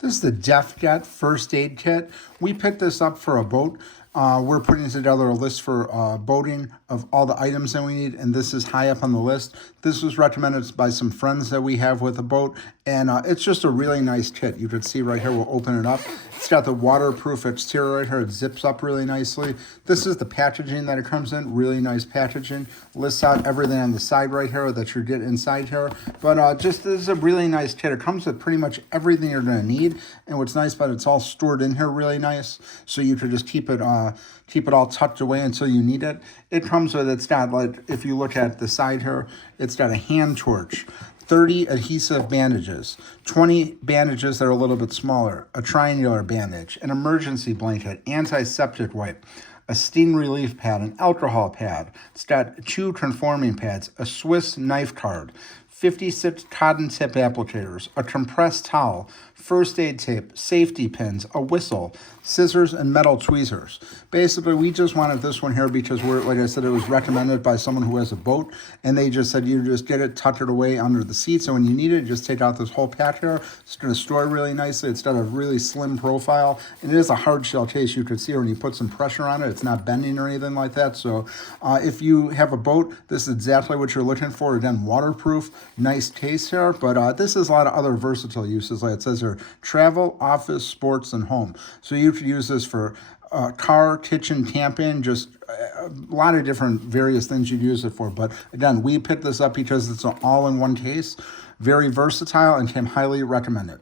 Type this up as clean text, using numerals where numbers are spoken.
This is the deftget first aid kit. We picked this up for a boat. We're putting together a list for boating of all the items that we need, and this is high up on the list. This was recommended by some friends that we have with a boat, and it's just a really nice kit. You can see right here, we'll open it up. It's got the waterproof exterior right here. It zips up really nicely. This is the packaging that it comes in, really nice packaging. Lists out everything on the side right here that you get inside here. But just this is a really nice kit. It comes with pretty much everything you're gonna need, and what's nice about it, it's all stored in here really nice, so you could just keep it all tucked away until you need it. It comes with, it's got, like, if you look at the side here, it's got a hand torch, 30 adhesive bandages, 20 bandages that are a little bit smaller, a triangular bandage, an emergency blanket, antiseptic wipe, a sting relief pad, an alcohol pad. It's got 2 conforming pads, a Swiss knife card, 56 cotton tip applicators, a compressed towel, first aid tape, safety pins, a whistle, scissors, and metal tweezers. Basically, we just wanted this one here because like I said, it was recommended by someone who has a boat, and they just said you just get it, tuck it away under the seats, and when you need it, just take out this whole pack here. It's going to store really nicely. It's got a really slim profile, and it is a hard shell case. You can see when you put some pressure on it, it's not bending or anything like that. So if you have a boat, this is exactly what you're looking for. Again, waterproof, nice case here, but this is a lot of other versatile uses. Like it says here, travel, office, sports, and home. So you could use this for car, kitchen, camping, just a lot of different various things you'd use it for. But again, we picked this up because it's an all-in-one case, very versatile, and can highly recommend it.